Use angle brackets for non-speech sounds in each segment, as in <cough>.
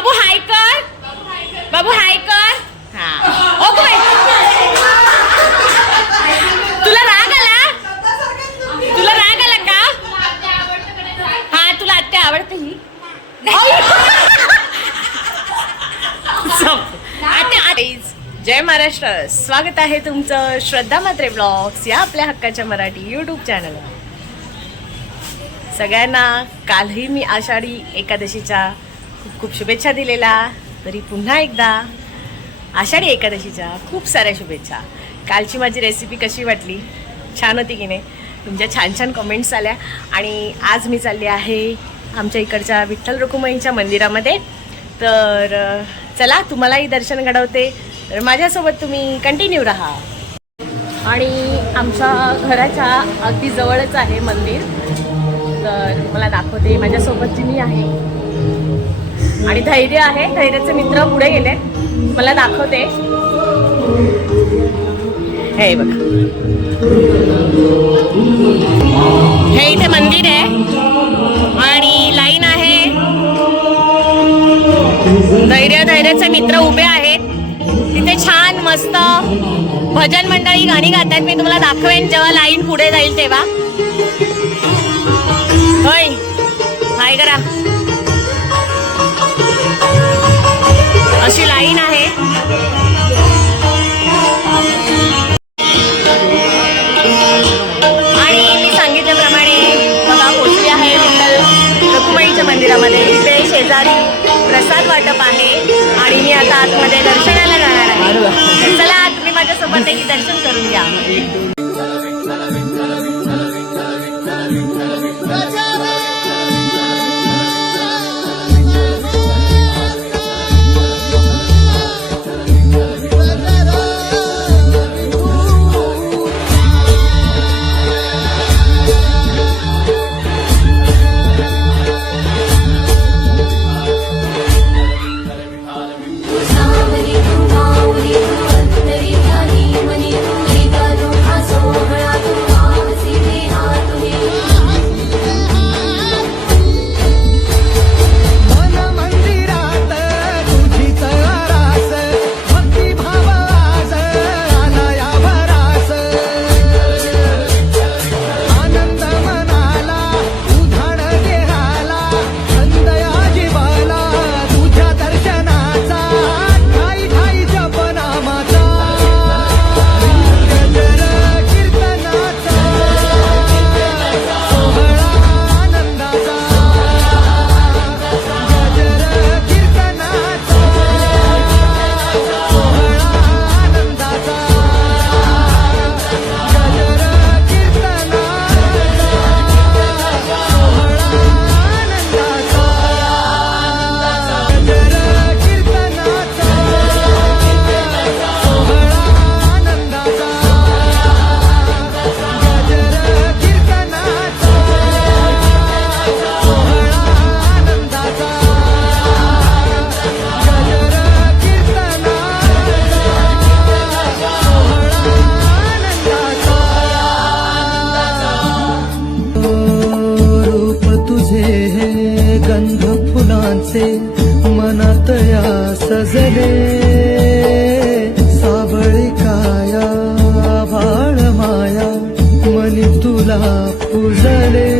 बाबू हाय कर बाबू हाय कर हा ओ. तुला राग आला तुला राग आला का हा तुला आत्या आवडते ही. जय महाराष्ट्र. स्वागत आहे तुमचं श्रद्धा मात्रे ब्लॉग्स या आपल्या हक्काच्या मराठी यूट्यूब चॅनलवर सगळ्यांना कालही मी आषाढी एकादशीच्या खूप खूप शुभेच्छा दिलेला. तरी पुन्हा एकदा आषाढी एकादशीच्या खूप साऱ्या शुभेच्छा. कालची माझी रेसिपी कशी वाटली? छान होती की नाही? तुमच्या छान छान कमेंट्स आल्या. आणि आज मी चालली आहे आमच्या इकडच्या विठ्ठल रुक्मिणीच्या मंदिरामध्ये. तर चला तुम्हालाही दर्शन घडवते. तर माझ्यासोबत तुम्ही कंटिन्यू राहा. आणि आमच्या घराच्या अगदी जवळच आहे मंदिर. तर मला दाखवते माझ्यासोबत जी मी आहे. आणि धैर्य आहे. धैर्याचे मित्र पुढे गेले. मला दाखवते. हे बघा. हे इथे मंदिर आहे. आणि लाईन आहे. धैर्य धैर्याचे मित्र उभे आहेत. तिथे छान मस्त भजन मंडळी गाणी गातात. मी तुम्हाला दाखवेन जेव्हा लाईन पुढे जाईल तेव्हा. होय. हाय करा अशी लाईन आहे. गंध फुलांचे मनात या सजले. सावळी काया भाळ माया मनी तुला पुजले.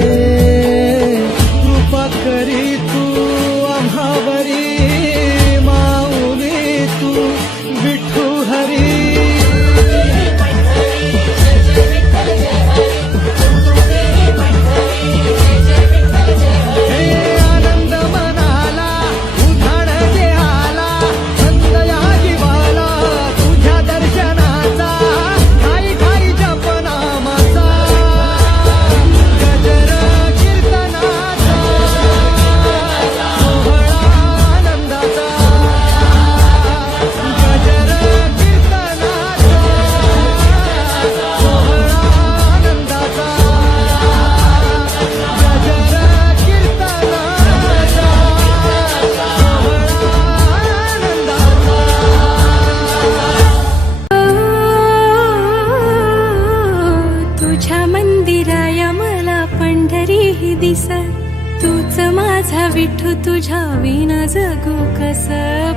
विठू तुझ्या विना जगू कस?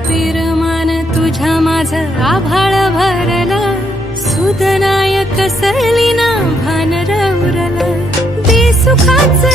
पिरमान तुझ्या माझ आभाळ भरला. सुदनाय कसली ना भान रवरला. दे सुखाच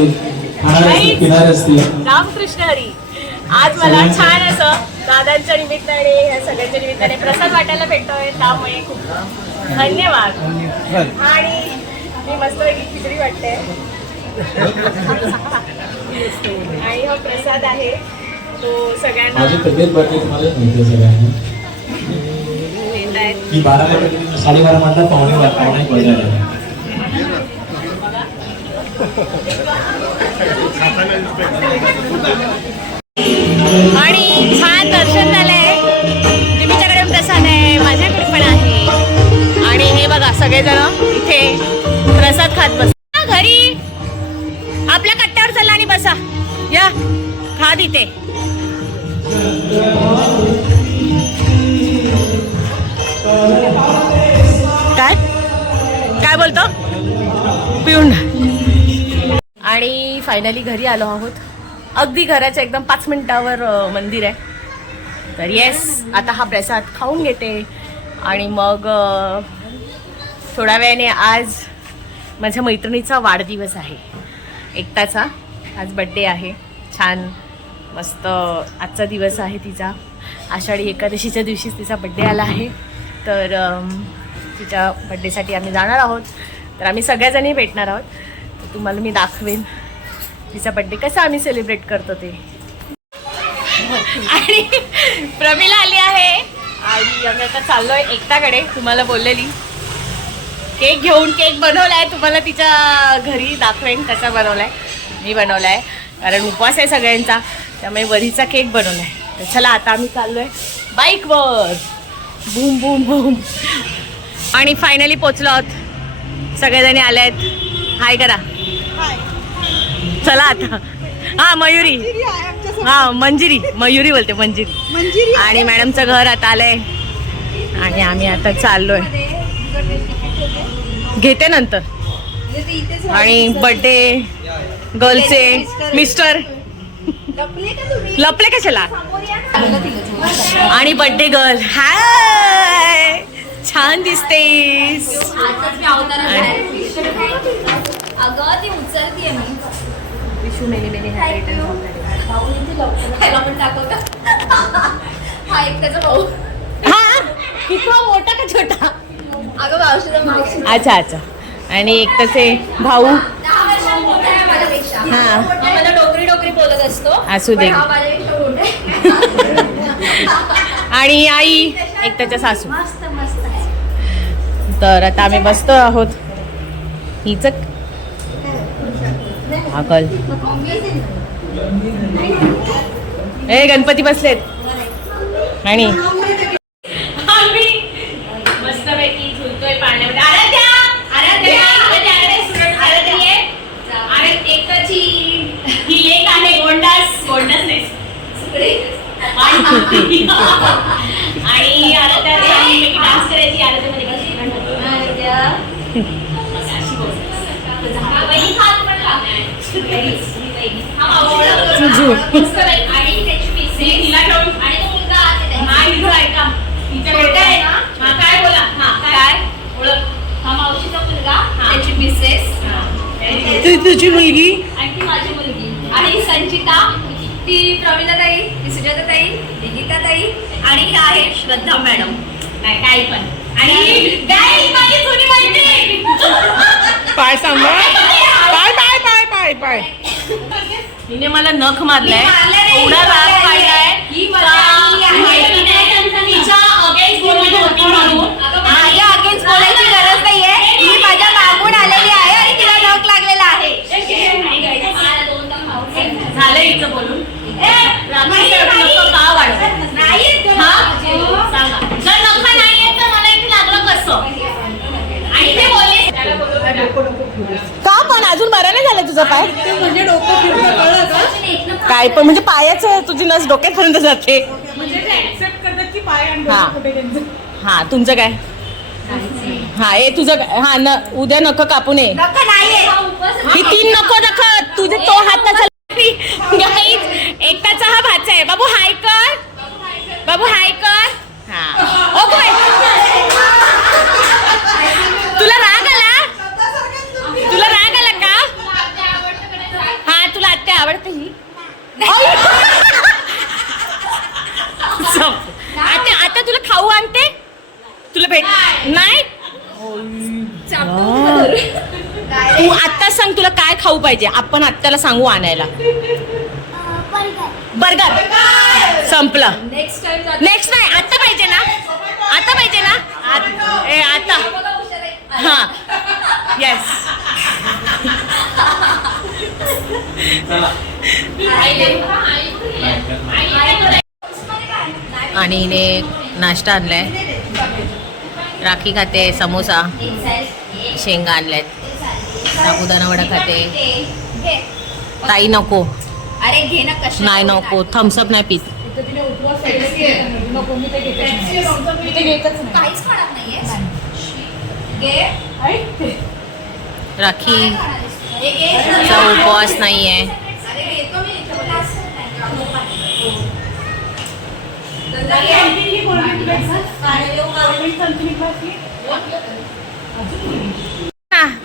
असतील. खाणार असतील पिणार असतील. रामकृष्ण हरी. आज मला छान असं दादांच्या निमित्ताने या सगळ्यांच्या निमित्ताने प्रसाद वाटायला भेटतोय. त्यामुळे खूप धन्यवाद. आणि मी मस्त वेगळी खिचडी वाटते. आणि हा प्रसाद आहे. तो सगळ्यांना माझी तब्येत बदली तुम्हाला माहिती सगळ्यांना. की बारा साडेबारा पावणे पावणे आणि छान दर्शन झालंय. निमीच्याकडे प्रसाद आहे माझ्याकडे पण आहे. आणि हे बघा सगळेजण इथे प्रसाद खात बस घरी. आपल्या कट्ट्यावर चला आणि बसा. या खा इथे. काय? काय बोलतो? पिऊन आणि फायनली घरी आलो आहोत. अगदी घराच्या एकदम पाच मिनिटावर मंदिर आहे. तर येस आता हा प्रसाद खाऊन घेते. आणि मग थोड्या वेळाने आज माझ्या मैत्रिणीचा वाढदिवस आहे. एकटाचा. आज बड्डे आहे. छान मस्त आजचा दिवस आहे तिचा. आषाढी एकादशीच्या दिवशीच तिचा बड्डे आला आहे. तर तिच्या बड्डेसाठी आम्ही जाणार आहोत. तर आम्ही सगळ्याजणी भेटणार आहोत. तुम्हाला मी दाखवेन. तिचा बड्डे कसा आम्ही सेलिब्रेट करतो ते? आणि प्रमिला आली आहे. आणि आम्ही आता चाललोय एकटाकडे तुम्हाला बोललेली. केक घेऊन केक बनवलाय तुम्हाला तिच्या घरी दाखवेन कसा बनवलाय. मी बनवलाय कारण उपवास आहे सगळ्यांचा त्यामुळे वरीचा केक बनवलाय. तर चला आता आम्ही चाललोय बाईकवर बूम बूम बूम. आणि फायनली पोचलो आहोत. सगळेजणी आले आहेत हाय करा. चला आता. हा मयुरी. हा मंजिरी. मयुरी बोलते मंजिरी. आणि मॅडमचं घर आता आलंय. आणि आम्ही आता चाललोय. घेते नंतर. आणि बर्थडे गर्लचे मिस्टर लपले कशाला? आणि बर्थडे गर्ल हाय छान दिसतेस. अगं ती विशू मेनी मेनी ह्याला पण दाखवता <laughs> हा एक त्याचा भाऊ. हा? कितवा मोठा का छोटा? अगं मावशीचा मावशी. अच्छा अच्छा. आणि एक तसे भाऊ. हा. मला डोकरी डोकरी बोलत असतो. असू दे. पण हा माझ्यापेक्षा मोठा आहे. <laughs> आणि आई एक त्याच्या सासू. मस्त मस्त आहे. तर आता आम्ही बसतो आहोत. हिच अकल ए गणपती बसलेत. आणि आम्ही मस्तपैकी झुलतोय पाण्यामध्ये आराध्या आराध्या आराध्या, आराध्या, student, आराध्या ये. आणि एकटाची ही लेक आहे गोंडास गोंडास नाही आणि आणि आराध्या डान्स करायची आराध्यामध्ये कशी अशी बोल. हा, वहिनी खात पण का? हा, मावशीला तुझू. मस्त बाई. आणि त्याची piece आहे. तिला ठेवून आणि तो मुलगा आत आहे. हा, इथं आहे का? हिच्याकडे आहे ना? हा, काय बोला? हा, काय? ओळख. हा, मावशीचा मुलगा त्याची मिसेस तुझी मुलगी आणि माझी मुलगी? आणि संचिता ती प्रवीणा ताई ती सुजाता ताई निकिता ताई आणि ही. आहे श्रद्धा मॅडम नाही काही पण आणि काय माझी जुनी मैत्रीण पाय सांभाळ पाय पाय पाय पाय पाय. हिने मला नख मारलाय. एवढा राग ही. माझ्या अगेन्स्ट बोलायची गरज नाहीये. मी माझ्या मागून आलेली आहे आणि तिला नोक लागलेला आहे. मला दोनदा खाऊ. झालं हिचं बोलून. नको का वाढवत? हा? सांगा. जर नखं नाहीये तर मला इथे लागलं कसं? आणि ते बोलले का पण? अजून बरं नाही झालं तुझं पाय? काय पण? म्हणजे पायाचं तुझी नस डोक्यापर्यंत जाते. हा. हा तुमचं काय? हा ए तुझं काय? हा न उद्या नको कापून ये नका नाहीये ही तीन नको नका तुझे तो हाताचा <laughs> Guys, एकटाचा हा भाचा आहे. बाबू हाय कर. बाबू हाय कर हा ओके तुला राग आला तुला राग आला का हा तुला आत्या आवडते ही संप. आता आता तुला खाऊ आणते भेट नाही तू आत्ता सांग तुला काय खाऊ पाहिजे. आपण आत्याला सांगू आणायला. बर्गर. संपलं. नेक्स्ट नेक्स्ट नाही आता पाहिजे ना? आता पाहिजे ना? आत- ए आता. हा. येस आणि हिने नाश्ता आणलाय. राखी खाते समोसा शेंगा आणल्यात. साबुदाणा वडा खाते. ताई नको. अरे घे ना कशा नाही नको थम्सअप नाही पीत. हे घे. उपवास नाहीये. अरे येतो मी इथे. हा,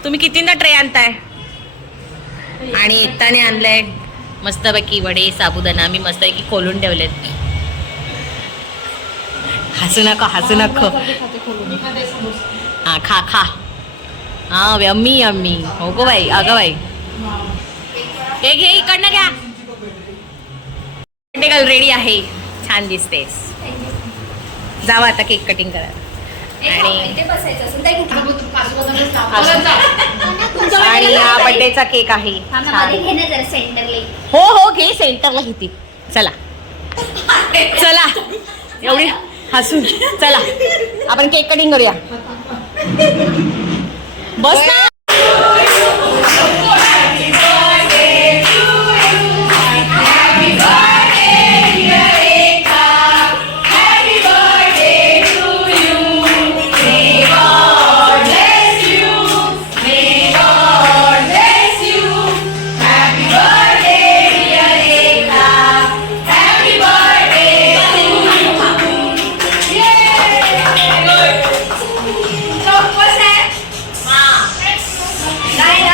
तुम्ही कितींदा ट्रे आणताय? आणि एकताने आणलंय मस्तपैकी वडे साबुदाणा मी मस्तपैकी खोलून ठेवलेत. हसू नका हसू नको. हा खा खा. हा अम्मी अम्मी हो गो बाई अगं बाई. हे घे इकडनं घ्या. रेडी आहे. छान दिसतेस जावा आता केक कटिंग करा आणि हा बर्थडेचा केक आहे. हो हो घे सेंटरला किती चला. चला. एवढी हसून. चला. आपण केक कटिंग करूया. बस ना.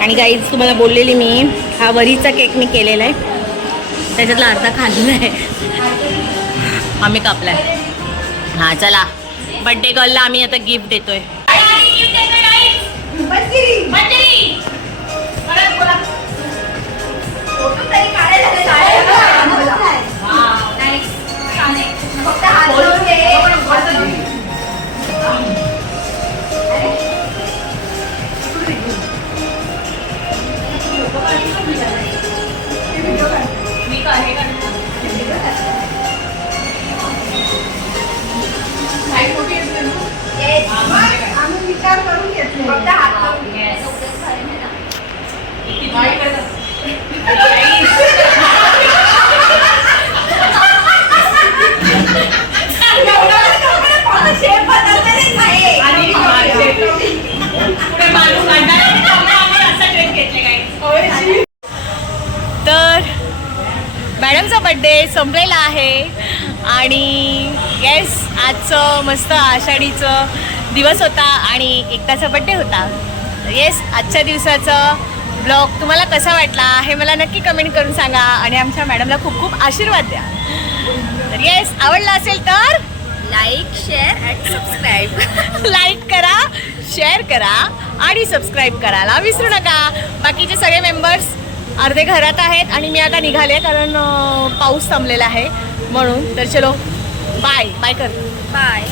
आणि गाईज तुम्हाला बोललेली मी हा वरीचा केक मी केलेला आहे. त्याच्यातला अर्धा खाल्ला आहे. आम्ही कापलाय. हां चला. बड्डे गर्लला आम्ही आता गिफ्ट देतोय. बड्डे संपलेला आहे. आणि येस आजचं मस्त आषाढीचं दिवस होता आणि एकताचा बड्डे होता. येस आजच्या दिवसाचं ब्लॉग तुम्हाला कसा वाटला हे मला नक्की कमेंट करून सांगा आणि आमच्या मॅडमला खूप खूप आशीर्वाद द्या. तर येस आवडला असेल तर like share and subscribe like करा शेअर करा आणि सबस्क्राईब करायला विसरू नका. बाकीचे सगळे मेंबर्स अर्धे घरात आहेत आणि मी आता निघाले कारण पाऊस थांबलेला आहे. म्हणून तर चलो बाय बाय कर. बाय